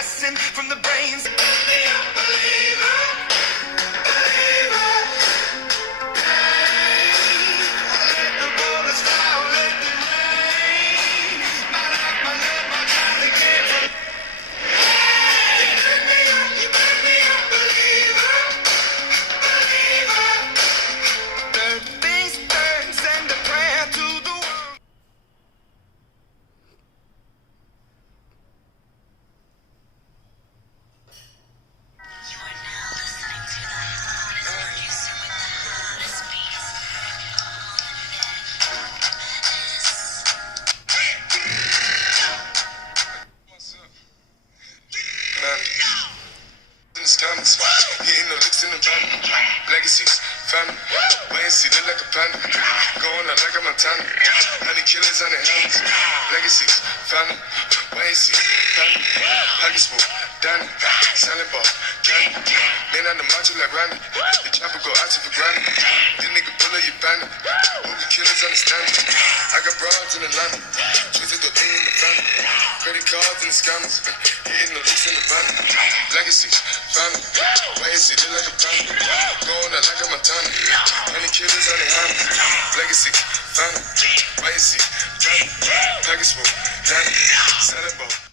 blessing from the brains. Scams, hitting the licks in the van. Legacies, family, wait and see, look like a panda. Going out like a Montana. Honey killers on their hands. Legacies, family, wait and see, family. Pocket smooth, Danny, selling ball, candy. Man on the macho like Randy. The chopper go out to for granted. This nigga pull up your bandit. Hope the killers understand it. I got broads in Atlanta. Twisted the thing in the family. Credit cards and the scammers. Hitting the licks in the van. Legacies, family, why is he look like a panda? Going out like a Montana. Honey killers on their hands. Legacy, family, why is he family? Package full, Danny, selling ball.